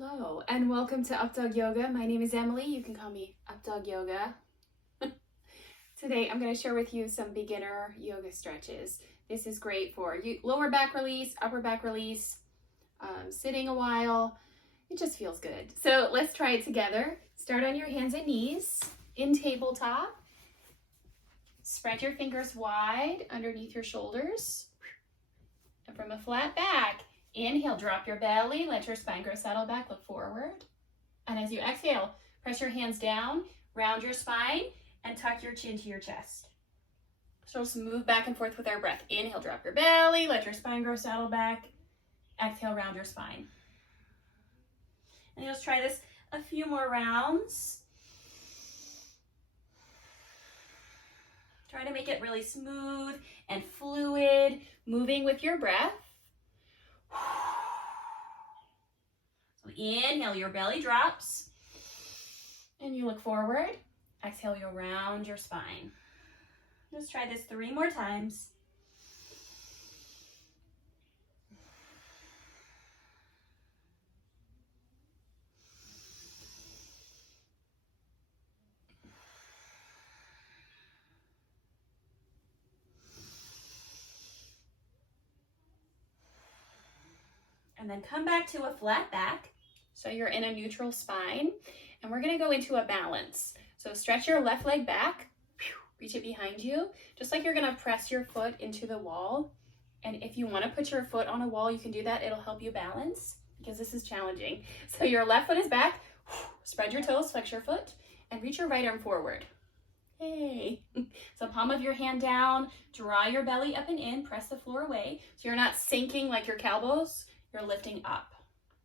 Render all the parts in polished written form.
Hello and welcome to Updawg-Yoga. My name is Emily. You can call me Updawg-Yoga. Today I'm going to share with you some beginner yoga stretches. This is great for lower back release, upper back release, sitting a while. It just feels good. So let's try it together. Start on your hands and knees in tabletop. Spread your fingers wide underneath your shoulders. And from a flat back, inhale, drop your belly, let your spine grow, settle back, look forward. And as you exhale, press your hands down, round your spine, and tuck your chin to your chest. So just move back and forth with our breath. Inhale, drop your belly, let your spine grow, settle back. Exhale, round your spine. And you'll just try this a few more rounds. Try to make it really smooth and fluid, moving with your breath. So inhale, your belly drops, and you look forward. Exhale, you'll round your spine. Let's try this 3 more times. And then come back to a flat back. So you're in a neutral spine, and we're gonna go into a balance. So stretch your left leg back, reach it behind you, just like you're gonna press your foot into the wall. And if you wanna put your foot on a wall, you can do that. It'll help you balance because this is challenging. So your left foot is back, spread your toes, flex your foot, and reach your right arm forward. Hey. So palm of your hand down, draw your belly up and in, press the floor away. So you're not sinking like your cowboys, you're lifting up.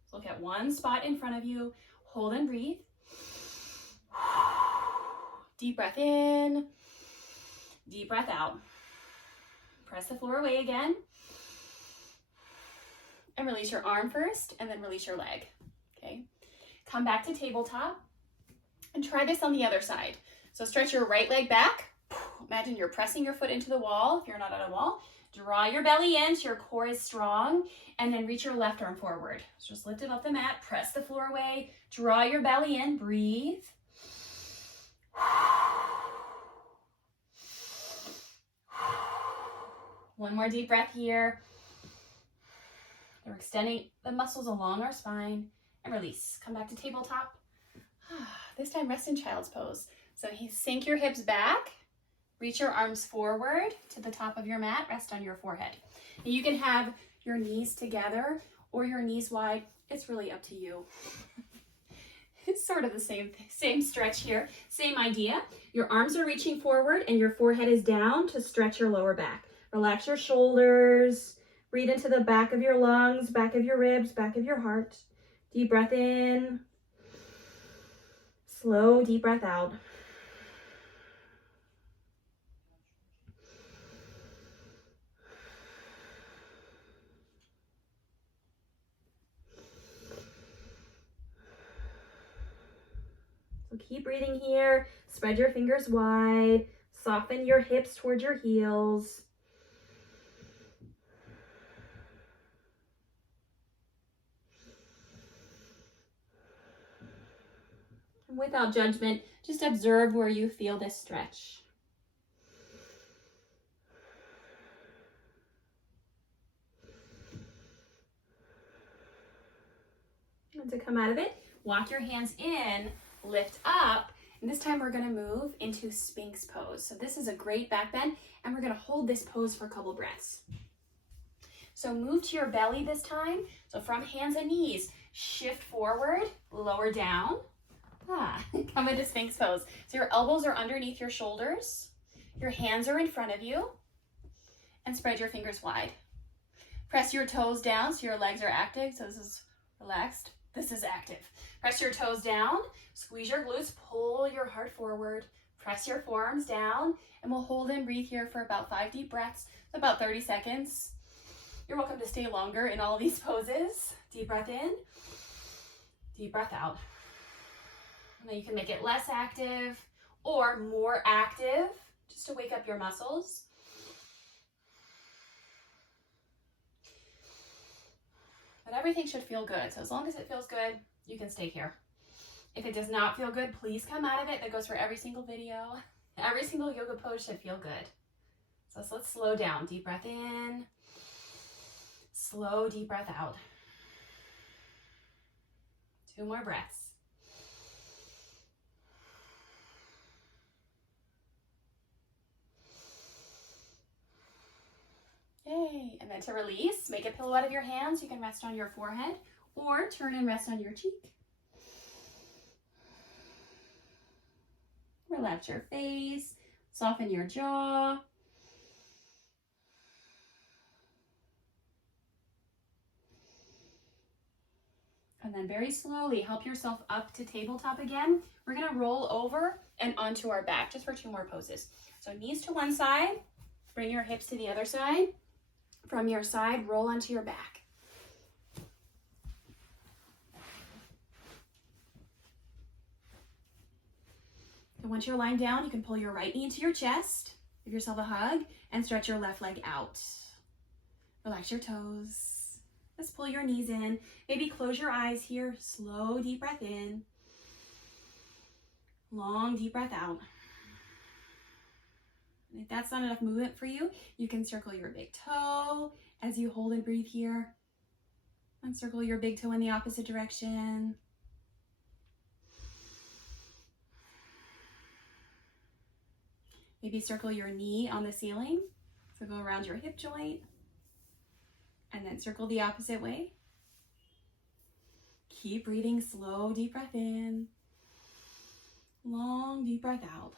So look at one spot in front of you, hold and breathe. Deep breath in, deep breath out. Press the floor away again. And release your arm first, and then release your leg, okay? Come back to tabletop, and try this on the other side. So stretch your right leg back. Imagine you're pressing your foot into the wall if you're not on a wall. Draw your belly in so your core is strong, and then reach your left arm forward. So just lift it off the mat, press the floor away, draw your belly in, breathe. One more deep breath here. We're extending the muscles along our spine, and release. Come back to tabletop. This time rest in child's pose. So sink your hips back. Reach your arms forward to the top of your mat. Rest on your forehead. And you can have your knees together or your knees wide. It's really up to you. It's sort of the same stretch here. Same idea. Your arms are reaching forward and your forehead is down to stretch your lower back. Relax your shoulders. Breathe into the back of your lungs, back of your ribs, back of your heart. Deep breath in. Slow, deep breath out. So keep breathing here. Spread your fingers wide. Soften your hips towards your heels. And without judgment, just observe where you feel this stretch. And to come out of it, walk your hands in, lift up, and this time we're gonna move into Sphinx pose. So this is a great back bend, and we're gonna hold this pose for a couple breaths. So move to your belly this time. So from hands and knees, shift forward, lower down. Come into Sphinx pose. So your elbows are underneath your shoulders, your hands are in front of you, and spread your fingers wide. Press your toes down so your legs are active. So this is relaxed. This is active. Press your toes down, squeeze your glutes, pull your heart forward, press your forearms down, and we'll hold and breathe here for about 5 deep breaths, about 30 seconds. You're welcome to stay longer in all of these poses. Deep breath in, deep breath out. And then you can make it less active or more active, just to wake up your muscles. But everything should feel good. So as long as it feels good, you can stay here. If it does not feel good, please come out of it. That goes for every single video. Every single yoga pose should feel good. So let's slow down. Deep breath in. Slow, deep breath out. 2 more breaths. Yay. And then to release, make a pillow out of your hands. You can rest on your forehead or turn and rest on your cheek. Relax your face, soften your jaw. And then very slowly help yourself up to tabletop again. We're gonna roll over and onto our back just for 2 more poses. So knees to one side, bring your hips to the other side. From your side, roll onto your back. And once you're lying down, you can pull your right knee into your chest, give yourself a hug, and stretch your left leg out. Relax your toes. Let's pull your knees in. Maybe close your eyes here. Slow, deep breath in. Long, deep breath out. And if that's not enough movement for you, you can circle your big toe as you hold and breathe here. And circle your big toe in the opposite direction. Maybe circle your knee on the ceiling. So go around your hip joint. And then circle the opposite way. Keep breathing, slow, deep breath in. Long, deep breath out.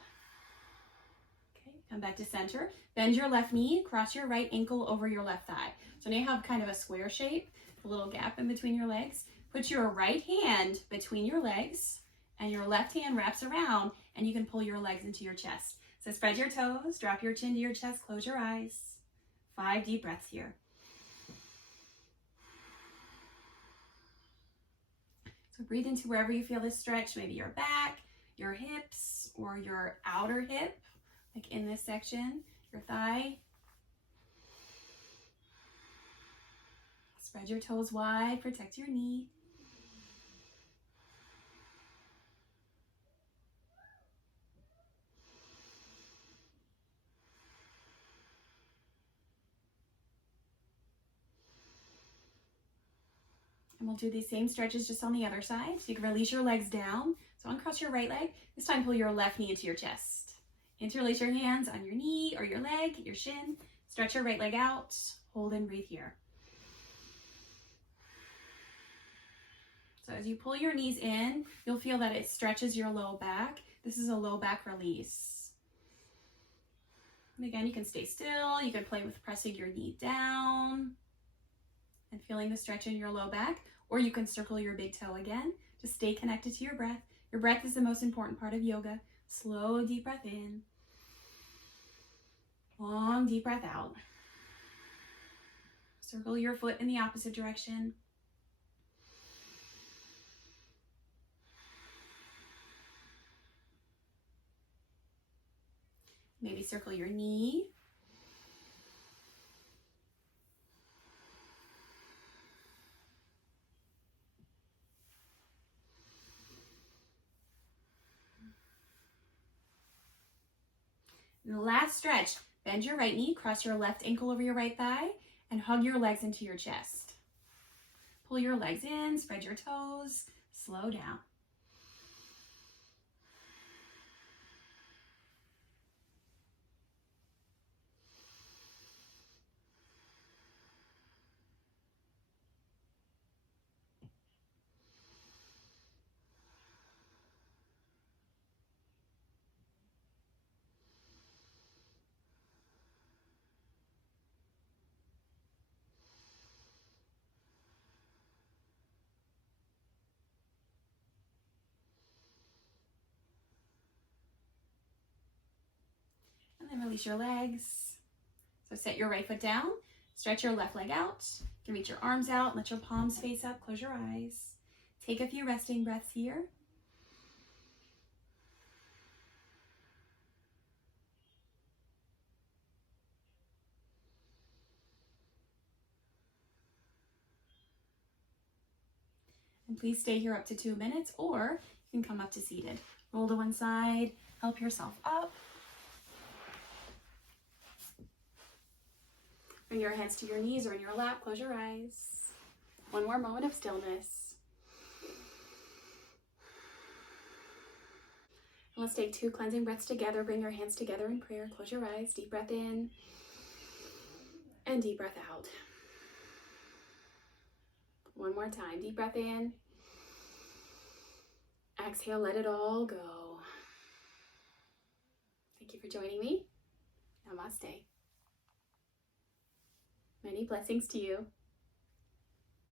Okay, come back to center. Bend your left knee, cross your right ankle over your left thigh. So now you have kind of a square shape, a little gap in between your legs. Put your right hand between your legs and your left hand wraps around and you can pull your legs into your chest. So spread your toes, drop your chin to your chest, close your eyes. 5 deep breaths here. So breathe into wherever you feel this stretch, maybe your back, your hips, or your outer hip, like in this section, your thigh. Spread your toes wide, protect your knee. And we'll do these same stretches just on the other side. So you can release your legs down. So uncross your right leg. This time pull your left knee into your chest. Interlace your hands on your knee or your leg, your shin. Stretch your right leg out. Hold and breathe here. So as you pull your knees in, you'll feel that it stretches your low back. This is a low back release. And again, you can stay still. You can play with pressing your knee down and feeling the stretch in your low back, or you can circle your big toe again. Just stay connected to your breath. Your breath is the most important part of yoga. Slow, deep breath in. Long, deep breath out. Circle your foot in the opposite direction. Maybe circle your knee. And the last stretch, bend your right knee, cross your left ankle over your right thigh, and hug your legs into your chest. Pull your legs in, spread your toes, slow down. And then release your legs. So set your right foot down, stretch your left leg out. You can reach your arms out, let your palms face up, close your eyes. Take a few resting breaths here. And please stay here up to 2 minutes, or you can come up to seated. Roll to one side, help yourself up. Bring your hands to your knees or in your lap, close your eyes. One more moment of stillness. And let's take 2 cleansing breaths together. Bring your hands together in prayer, close your eyes, deep breath in, and deep breath out. One more time, deep breath in. Exhale, let it all go. Thank you for joining me. Namaste. Many blessings to you.